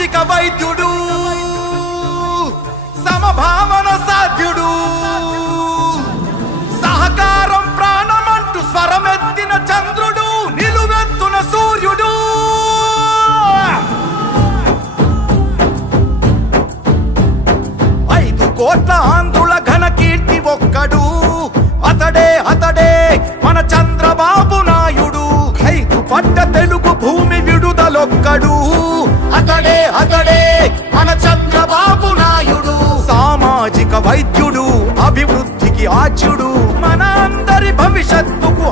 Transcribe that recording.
సామాజిక వైద్యుడు, సమభావన సాధ్యుడు, సహకారం ప్రాణమంటూ స్వరమెత్తిన చంద్రుడు, నిలువెత్తున సూర్యుడు. 5 కోట్ల ఆంధ్రుల ఘన కీర్తి ఒక్కడు, అతడే మన చంద్రబాబు నాయుడు. 5 పట్ట తెలుగు భూమి విడుదలొక్కడు, అతడే మన చంద్రబాబు నాయుడు. సామాజిక వైద్యుడు, అభివృద్ధికి ఆచ్యుడు, మన అందరి భవిష్యత్తుకు